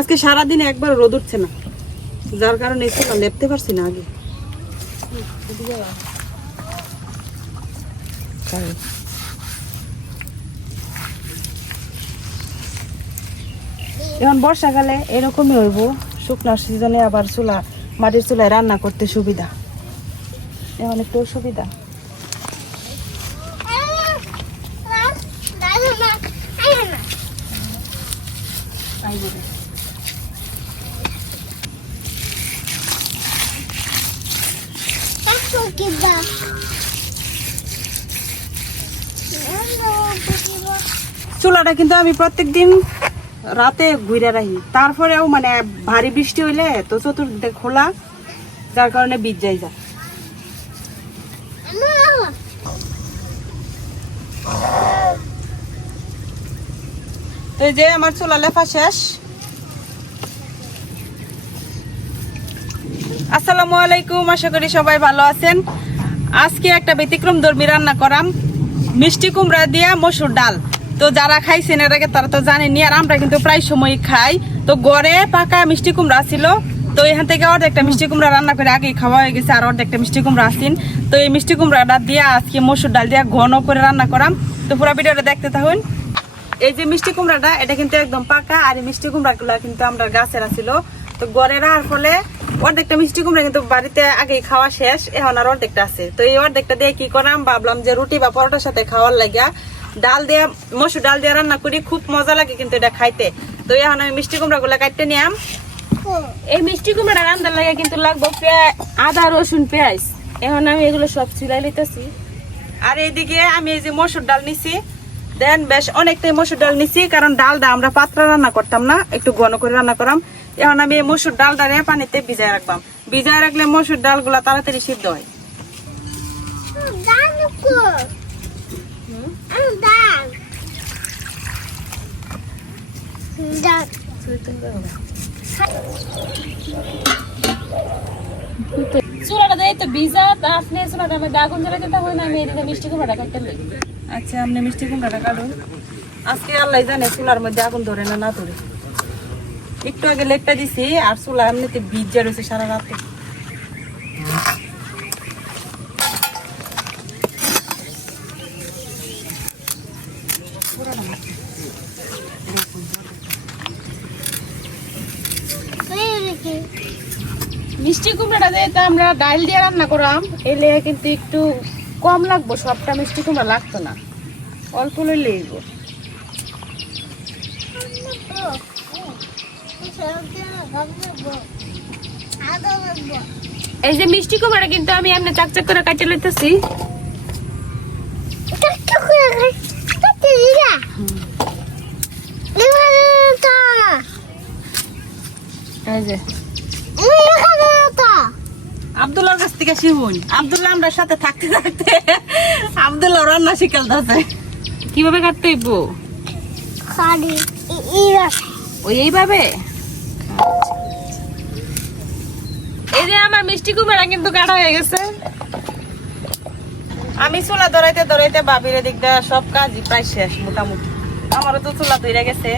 আজকে সারাদিন একবার রোদ উঠছে না, যার কারণে চুলা লেপতে পারছি না আগে। এখন বর্ষাকালে এরকমই হইব, শুকনার সিজনে আবার চুলা মাটির চুলায় রান্না করতে সুবিধা, এখন একটু সুবিধা। চুলাটা কিন্তু আমি প্রত্যেকদিন রাতে ঘুরে রাখি, তারপরেও মানে ভারী বৃষ্টি হইলে তো চতুর্দিকে খোলা, যার কারণে ভিজাই যায়। তো এই যে আমার চুলা লেফা শেষ। আসসালামু আলাইকুম, আশা করি সবাই ভালো আছেন। আজকে একটা ব্যতিক্রম ধর্মী রান্না করাম, মিষ্টি কুমড়া দিয়া মসুর ডাল। তো যারা খাইছেন এর আগে তারা তো জানেনি, আর আমরা কিন্তু প্রায় সময় খাই। তো গড়ে পাকা মিষ্টি কুমড়া ছিল, তো এখান থেকে অর্ধেকটা মিষ্টি কুমড়া রান্না করে আগে খাওয়া হয়ে গেছে, আর অর্ধেকটা মিষ্টি কুমড়া আসেন। তো এই মিষ্টি কুমড়াটা দিয়া আজকে মসুর ডাল দিয়া ঘন করে রান্না করাম। তো পুরো ভিডিওটা দেখতে থাকুন। এই যে মিষ্টি কুমড়াটা, এটা কিন্তু একদম পাকা, আর এই মিষ্টি কুমড়াগুলো কিন্তু আমরা গাছের ছিল। তো গড়ে রাখার ফলে অর্ধেকটা মিষ্টি কুমড়া কিন্তু বাড়িতে আগেই খাওয়া শেষ, এখন আর অর্ধেকটা আছে। তো এই অর্ধেকটা দিয়ে কি করাম ভাবলাম যে রুটি বা পরোটার সাথে খাওয়ার লাগিয়া ডাল দিয়ে, মসুর ডাল দিয়ে রান্না করি, খুব মজা লাগে কিন্তু এটা খাইতে। তো এখন আমি মিষ্টি কুমড়া গুলা কাটতে নিয়াম। এই মিষ্টি কুমড়া রান্নার লাগে কিন্তু লাগবো আদা, রসুন, পেঁয়াজ। এখন আমি এগুলো সব ছিলাই লিতেছি। আর এইদিকে আমি এই যে মসুর ডাল নিছি, দেন বেশ অনেকটাই মসুর ডাল নিছি, কারণ ডালটা আমরা পাতলা রান্না করতাম না, একটু ঘন করে রান্না করাম। এখন আমি এই মসুর ডালটা পানিতে ভিজায় রাখবাম। ভিজায় রাখলে মসুর ডালগুলা তাড়াতাড়ি সিদ্ধ হয়। চুলাটা দেয় তো ভিজা, আপনি চুলাটা আমি আগুন জ্বালাতে হয় না, আমি এদিকে মিষ্টি কুমড়াটা কাটতে লই। আচ্ছা, আপনি মিষ্টি কুমড়াটা কাটুন। আজকে আল্লাহ জানে চুলার মধ্যে আগুন ধরে না না ধরে। একটু আগে লেটটা দিছি, আর চুলা এমনিতে ভিজা রয়েছে সারা রাতে। মিষ্টি কুমড়াটা দিয়ে তো আমরা ডাল দিয়ে রান্না করাম, এলে কিন্তু একটু কম লাগবো, সবটা মিষ্টি কুমড়া লাগতো না, অল্প লইলে লাগবো। এই যে মিষ্টি কুমড়া কিন্তু আমি এমনি চাকচাক করে কাটে লইতেছি। আব্দুল্লাহর কাছ থেকে শিখুন। আব্দুল্লাহ আমরা সাথে থাকতে থাকতে আব্দুল্লাহ রান্না শিখালতেছে কিভাবে কাটতে হইব। ওই এইভাবে। এই যে আমার মিষ্টি কুমড়া কিন্তু কাটা হয়ে গেছে। আমি চুলা ধরাইতে ধরাইতে বাবির দিক দিয়ে সব কাজই প্রায় শেষ মোটামুটি। আমারও তো চুলা ধরে গেছে।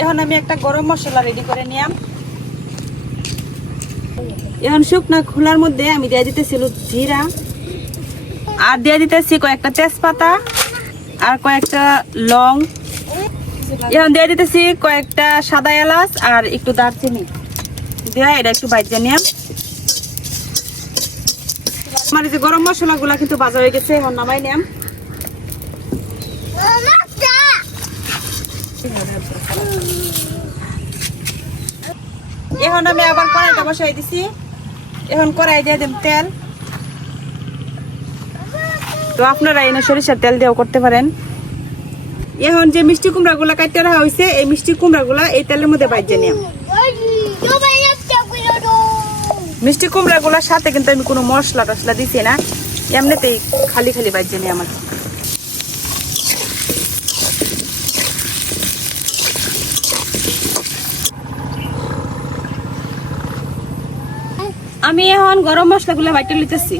এখন আমি একটা গরম মশলা রেডি করে নিলাম। এখন শুকনা খোলার মধ্যে আমি দিয়ে দিতেছিল জিরা, আর দিয়ে দিতেছি কয়েকটা তেজপাতা আর কয়েকটা লং। এখন দিয়ে দিতেছি কয়েকটা সাদা এলাচ আর একটু দারচিনি দিয়ে এটা একটু ভাজা নিলাম। আমার এই যে গরম মশলা গুলা কিন্তু ভাজা হয়ে গেছে, এখন নামাই নিলাম। এখন আমি আবার কড়াইটা বসাই দিছি। এখন কড়াই দিয়ে দেব তেল। তো আপনারা এনে সরিষার তেল দিয়েও করতে পারেন। এখন যে মিষ্টি কুমড়া গুলা কাটতে রাখা হয়েছে, এই মিষ্টি কুমড়া গুলা এই তেলের মধ্যে ভাজা নিলাম। মিষ্টি কুমড়া গুলার সাথে কিন্তু আমি কোনো মশলা টসলা দিছি না, এমনিতেই খালি খালি ভাজা নিই আমার। আমি এখন গরম মশলা গুলা বাইটে লিতেছি।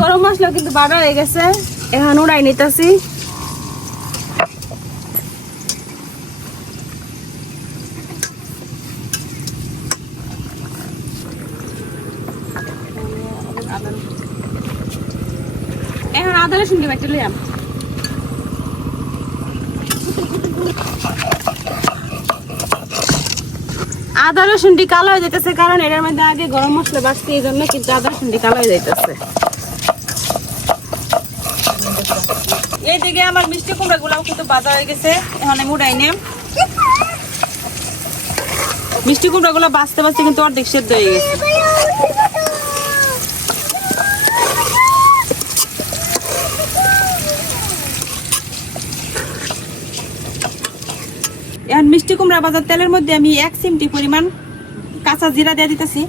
গরম মশলা কিন্তু বাড়া হয়ে গেছে, এখন উড়াই নিতেছি। এখন আদা রসুন দিয়ে একটা লইয়াম। আদা রসুনটি কালো হয়ে যাইতেছে, কারণ এটার মধ্যে আগে গরম মশলা বাড়ছে, এই জন্য কিন্তু আদা রসুনটি কালো হয়ে যাইতেছে। এইদিকে আমার মিষ্টি কুমড়া গুলাও কিন্তু বাজা হয়ে গেছে, এখন আমি উঠাই নিলাম। মিষ্টি কুমড়া গুলো বাঁচতে বাঁচতে কিন্তু অর্ধেক সেদ্ধ হয়ে গেছে। এখন মিষ্টি কুমড়া ভাজার তেলের মধ্যে আমি 1 চিমটি পরিমাণ কাঁচা জিরা দিয়ে দিতেছি।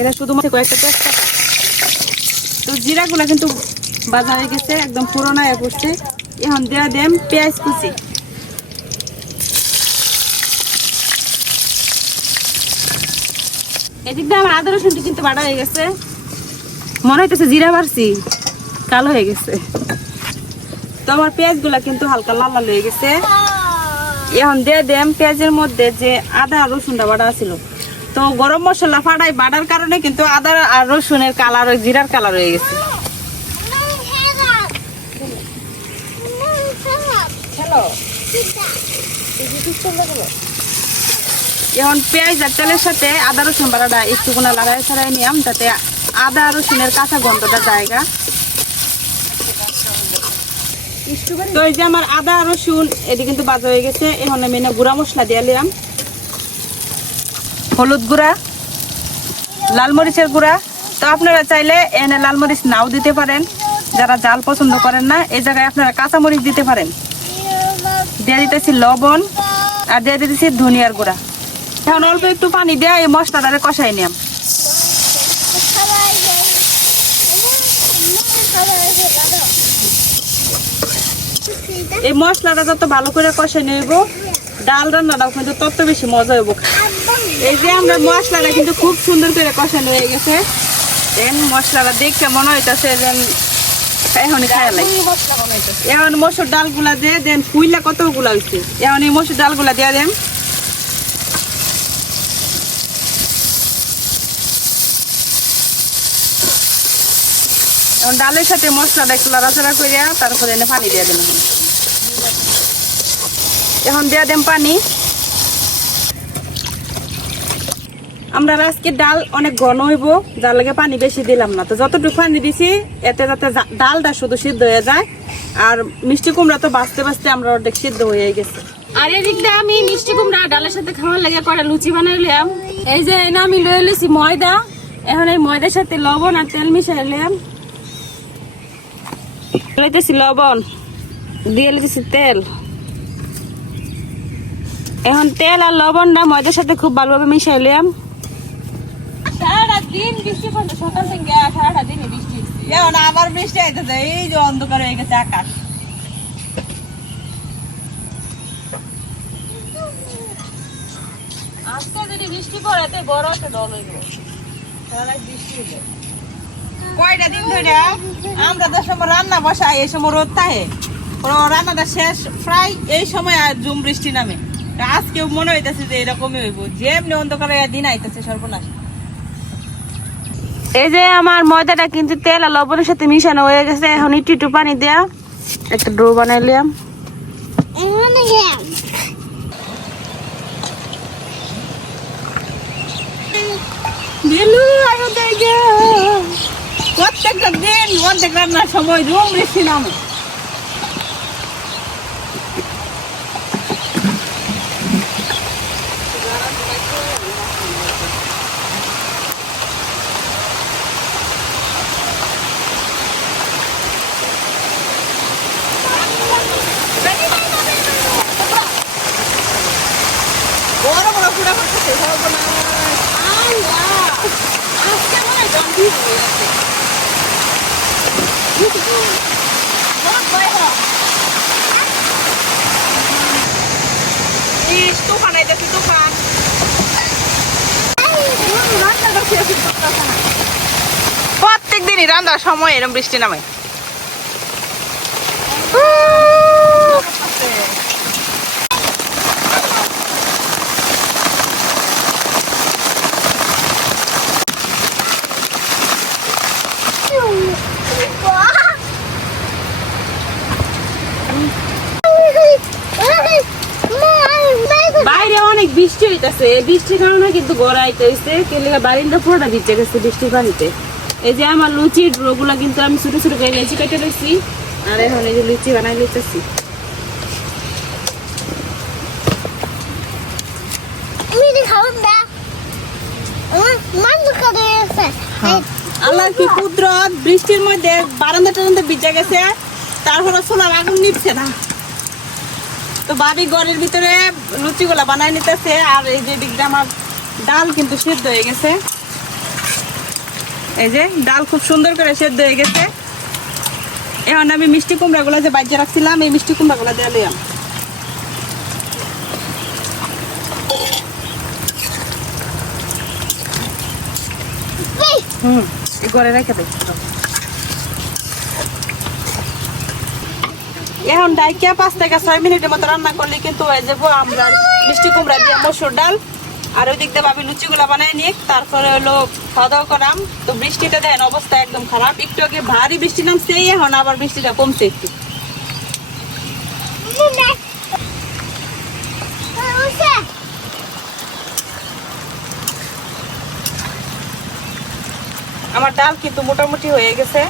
এরা শুধুমাত্র কয়েকটা তেজপাতা। তো জিরাগুলা কিন্তু ভাজা হয়ে গেছে, একদম পুরোনো হয়ে পড়ছে। এখন দেওয়া দেম পেঁয়াজ কুচি। এদিক দিয়ে আমার আদা রসুনটি কিন্তু বাটা হয়ে গেছে, মনে হইতেছে জিরা বাড়ছি, কালো হয়ে গেছে। তো আমার পেঁয়াজগুলা কিন্তু হালকা লাল লাল হয়ে গেছে। এখন দিয়ে দেম পেঁয়াজের মধ্যে যে আদা আর রসুনটা বাটা ছিল। তো গরম মশলা ফাটাই বাটার কারণে কিন্তু আদা আর রসুনের কালার, জিরার কালার হয়ে গেছে। এখন পেঁয়াজ আর তেলের সাথে আদা রসুন বাটাটা একটুকুনা লাগাই ছাড়াই নিলাম, যাতে আদা রসুনের কাঁচা গন্ধটা জায়গা। তো এই যে আমার আদা রসুন এটি কিন্তু বাজা হয়ে গেছে। এখন আমি গুঁড়া মশলা দিয়ে নিলাম, হলুদ গুঁড়া, লাল মরিচের গুঁড়া। তো আপনারা চাইলে এনে লাল মরিচ নাও দিতে পারেন, যারা জাল পছন্দ করেন না এই জায়গায় আপনারা কাঁচা মরিচ দিতে পারেন। দিয়ে দিতেছি লবণ আর দিয়ে দিতেছি ধনিয়ার গুঁড়া। এখন অল্প একটু পানি দিয়ে এই মশলাটারে কষাই নিলাম। এই মশলাটা যত ভালো করে কষে নেব, ডাল রান্নাটাও কিন্তু তত বেশি মজা হইব। এই যে আমরা মশলাটা কিন্তু খুব সুন্দর করে কষানো হয়ে গেছে। দেন মশলাটা দেখতে মনে হইতেছে যেন এখনই খাই লাগে। এখন মসুর ডালগুলা দিয়ে দেন, ফুইলা কতগুলা হয়েছে। এখন এই মসুর ডালগুলা দিয়ে দেন। এখন ডালের সাথে মশলাটা একটু লাড়াচাড়া করিয়া তারপরে এনে পানি দিয়ে দেন। এখন দিয়ে দেন পানি। আমরা আজকে ডাল অনেক ঘন হইব, যার লাগে পানি বেশি দিলাম না। তো যতটুকু পানি দিছি এতে যাতে ডালটা শুধু সিদ্ধ হয়ে যায়, আর মিষ্টি কুমড়া তো বাঁচতে বাঁচতে আমরা অর্ধেক সিদ্ধ হয়ে গেছে। আর এদিক দিয়ে আমি মিষ্টি কুমড়া ডালের সাথে খাওয়ার লাগে কটা লুচি বানাইলাম। এই যে এনে আমি লয়ে লইছি ময়দা। এখন এই ময়দার সাথে লবণ আর তেল মিশাইলাম। লইতেছি লবণ, দিয়ে লইতেছি তেল। এখন তেল আর লবণটা ময়দার সাথে খুব ভালোভাবে মিশাইলাম। সারাদিন বৃষ্টি পড়ছে, সকাল থেকে সারাটা দিনই বৃষ্টি। এখন আবার বৃষ্টি আইতেছে, এই যে অন্ধকার হয়ে গেছে আকাশ। আজকে যদি বৃষ্টি পড়ে তো বড় একটা ডল হইব। সারা বৃষ্টি হইবে কয়টা দিন ধরে আমরা যে সময় রান্না বসাই এই সময় রোদ থাকে, রান্নাটা শেষ প্রায় এই সময় আর ঝুম বৃষ্টি নামে। আজকেও মনে হইতেছে যে এরকমই হইব, যেমনি অন্ধকার দিন আইতেছে সর্বনাশ। এই যে আমার ময়দাটা কিন্তু তেল আর লবণের সাথে মিশানো হয়ে গেছে। এখন একটু একটু পানি দেয়া একটা ডো বানাইলাম। প্রত্যেকটা দিন অর্ধেক রান্নার সময় ঝুম বৃষ্টি নামে। বড় বড় পুরা করতেছে আজকে মনে হয় জন্ডিস হয়ে যাচ্ছে। যাইতেছি তুফান। প্রত্যেক দিনই রান্নার সময় এরকম বৃষ্টি নামে। বাইরে অনেক বৃষ্টি হইতেছে, বৃষ্টির কারণে কিন্তু গড়াইতে হইছে, বারিন্দা পুরোটা ভিজে গেছে বৃষ্টির পানিতে। এই যে আমার লুচির ডোগুলা কিন্তু আমি ছোট ছোট করে লেচি কেটে লইছি, আর এখন এই যে লুচি বানাই লইতেছি। আল্লাহ কি কুদরত, বৃষ্টির মধ্যে বারান্দা টারান্দা ভিজে গেছে, তারপরে সোলার আগুন নিচ্ছে না। তো ভাবি ঘরের ভিতরে লুচি গুলা বানাই নিতেছে, আর এই যে দিকটা আমার ডাল কিন্তু সেদ্ধ হয়ে গেছে। এই যে ডাল খুব সুন্দর করে সেদ্ধ হয়ে গেছে। এখন আমি মিষ্টি কুমড়া গুলা যে বাজিয়ে রাখছিলাম, এই মিষ্টি কুমড়া গুলা দিয়ে লইলাম। ঘরে রেখে দেয় এখন ডাইকা 5 থেকে 6 মিনিটের মতো রান্না করলে কিন্তু হয়ে যাবো আমরা মিষ্টি কুমড়া দিয়ে মসুর ডাল। আর ওই দিক দিয়ে ভাবি লুচিগুলা বানাই নিয়ে তারপরে হলো খাওয়া দাওয়া করাম। তো বৃষ্টিটা দেখেন অবস্থা একদম খারাপ, একটু আগে ভারী বৃষ্টি নামছে, এখন আবার বৃষ্টিটা কমছে একটু। আমার ডাল কিন্তু মোটামুটি হয়ে গেছে।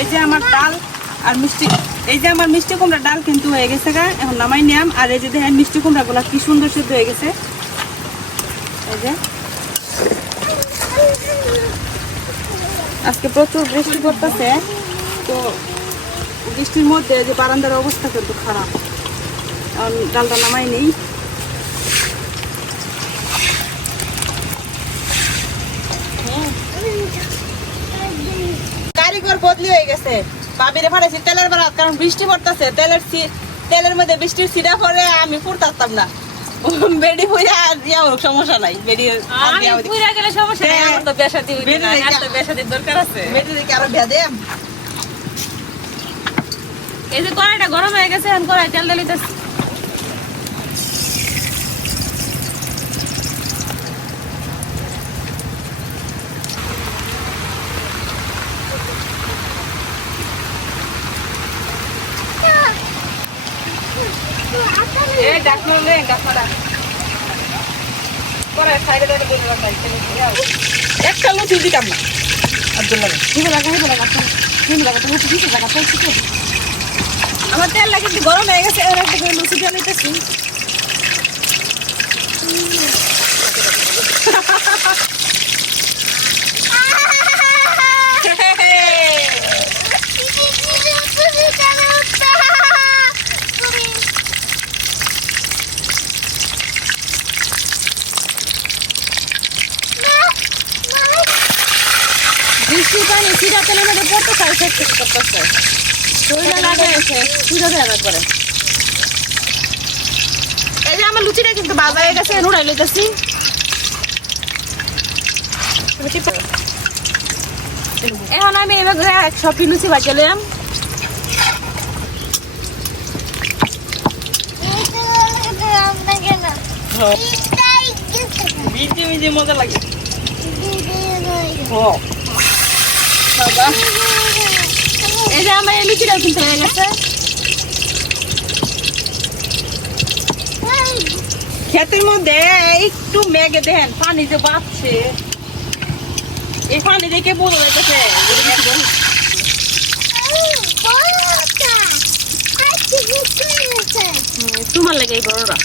এই যে আমার ডাল আর মিষ্টি, এই যে আমার মিষ্টি কুমড়া ডাল কিন্তু হয়ে গেছে গা, এখন নামাই নিলাম। আর এই যে দেখেন মিষ্টি কুমড়া গুলা কি সুন্দর সিদ্ধ হয়ে গেছে। এই যে আজকে প্রচুর বৃষ্টি পড়তেছে, তো বৃষ্টির মধ্যে যে বারান্দার অবস্থা কিন্তু খারাপ। এখন ডালটা নামাই নেই। কারিগর বদলি হয়ে গেছে, ভাবিরে ফাটাইছি তেলের বারাত, কারণ বৃষ্টি পড়তেছে, তেলের মধ্যে বৃষ্টির ছিটা পরে আমি ফুরতাম না। বেডি হইয়া দিয়া হোক সমস্যা নাই, বেডি হইয়া গেলে সমস্যা নাই, আমার তো বেশাতি হইছে না, আর তো বেশাতির দরকার আছে। বেডি কি আরো ভেয়া দেম। এই যে কড়াইটা গরম হয়ে গেছে, এখন কড়াই তেল দিতেছি। একটা লুচি দিতাম না, আমার তেল লাগে গরম হয়ে গেছে, লুচি দিয়ে নিতেছি। বৃষ্টি পানি সিরা তেলের মধ্যে পড়তে চাই, করতেছে শরীরে লাগাইছে সুজা দেওয়া করে। এই যে আমার লুচিটা কিন্তু বাজা হয়ে গেছে, উড়াই লইতেছি। এখন আমি এভাবে সবটি লুচি বাজিয়ে লইলাম। মজা লাগে এই যে আমার লুচিটাও কিন্তু হয়ে গেছে। ক্ষেতের মধ্যে একটু মেঘে দেখেন পানি যে বাড়ছে, এই পানি দেখে বোঝা যাইতেছে তোমার লাগে এই বড়রা।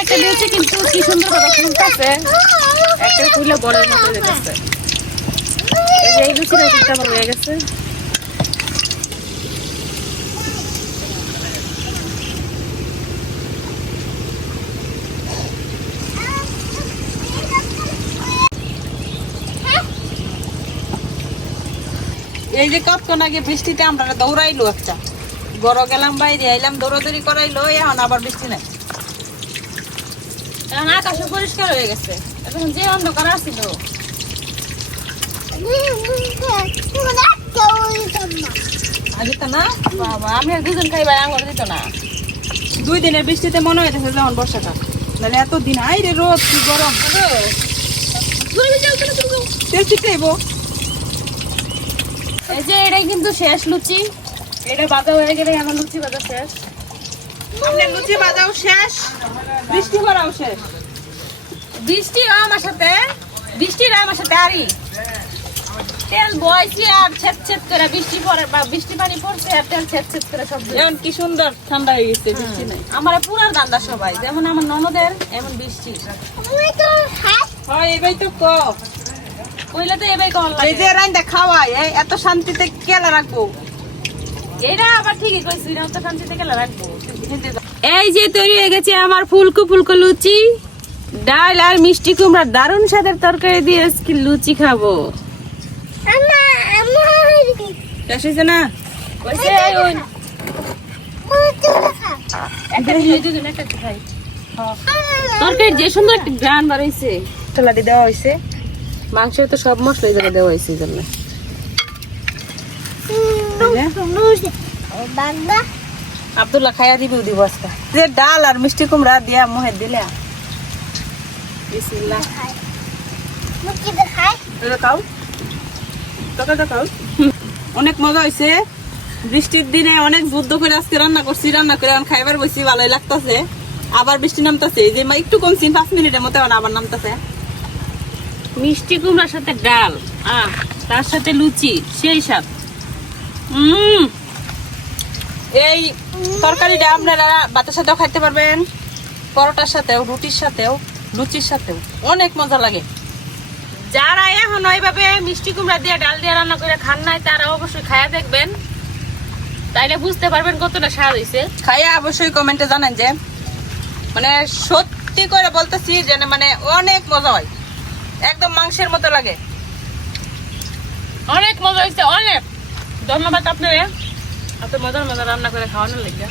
একটা লুচি কিন্তু কি সুন্দর করে ফুলতেছে, একটা ফুলে বড়ের মতো যেতেছে। এই যে এই লুচিটা কিন্তু আমার হয়ে গেছে। এই যে কতক্ষণ আগে বৃষ্টিতে আমরা দৌড়াইলো একটা বড় গেলাম বাইরে আইলাম দৌড়াদৌড়ি করাইলো এখন আবার বৃষ্টি নাই। এখন আকাশও পরিষ্কার হয়ে গেছে, এখন যে অন্ধকার আসছিল আগে তো না বাবা আমি আর দুজন খাইবার আঙুর দিত না। 2 দিনের বৃষ্টিতে মনে হইতেছে যেমন বর্ষাকাল, নাহলে এত দিন আইরে রোদ কি গরম। তেল চিটাইবো। এই যে এটাই কিন্তু শেষ লুচি, এটা বাজা হয়ে গেলে আমার লুচি বাজা শেষ। আপনার লুচি বাজাও শেষ, বৃষ্টি ভরাও শেষ। বৃষ্টির আমার সাথে আরই তেল বইছি আর ছেদ ছেদ করে বৃষ্টি পরে বা বৃষ্টি পানি পড়ছে আর তেল ছেদ ছেদ করে সব দিয়ে। এখন কি সুন্দর ঠান্ডা হয়ে গেছে, বৃষ্টি নাই। আমার পুরার দান্দা সবাই, যেমন আমার ননদের এমন বৃষ্টি হয় এবাই তো ক কইলে তো এবার কল এই যে রাইন্দা খাওয়াই এত শান্তিতে কেলা রাখবো। এটা আবার ঠিকই কইছি না, তো শান্তিতে গেলে রাখবো। এই যে তৈরি হয়ে গেছে আমার ফুলকো ফুলকো লুচি, ডাল আর মিষ্টি কুমড়া দারুন স্বাদের তরকারি দিয়ে আজকে লুচি খাবো। শেষ হয়েছে না? কইছে ওই একটা দিয়ে দুজন একটা খাই। তরকারি যে সুন্দর একটা গ্রান বার হইছে, মশলাটি দেওয়া হয়েছে, মাংসে তো সব মশলা এই জায়গায় দেওয়া হয়েছে এই জন্য। আব্দুল্লাহ খাইয়া দিব দিব আজকে যে ডাল আর মিষ্টি কুমড়া দিয়া মুহে দিলে বিসমিল্লাহ। এটা খাও, তরকারিটা খাও। অনেক মজা হয়েছে, বৃষ্টির দিনে অনেক যুদ্ধ করে আজকে রান্না করছি, রান্না করে এখন খাইবার বসছি, ভালোই লাগতেছে। আবার বৃষ্টি নামতেছে, যে একটু কমছি 5 মিনিটের মতো আবার নামতেছে। মিষ্টি কুমড়ার সাথে ডাল তার সাথে লুচি, সেই স্বাদ। এই তরকারিটা আপনারা ভাতের সাথেও খাইতে পারবেন, পরোটার সাথেও, রুটির সাথেও, লুচির সাথেও অনেক মজা লাগে। যারা এখন ওইভাবে মিষ্টি কুমড়া দিয়ে ডাল দিয়ে রান্না করে খান নাই তারা অবশ্যই খায়া দেখবেন, তাইলে বুঝতে পারবেন কতটা স্বাদ হয়েছে। খাইয়া অবশ্যই কমেন্টে জানেন যে মানে সত্যি করে বলতেছি যে মানে অনেক মজা হয়, একদম মাংসের মতো লাগে। অনেক মজা হয়েছে, অনেক ধন্যবাদ আপনারা এত মজার মজা রান্না করে খাওয়ানোর লেগে।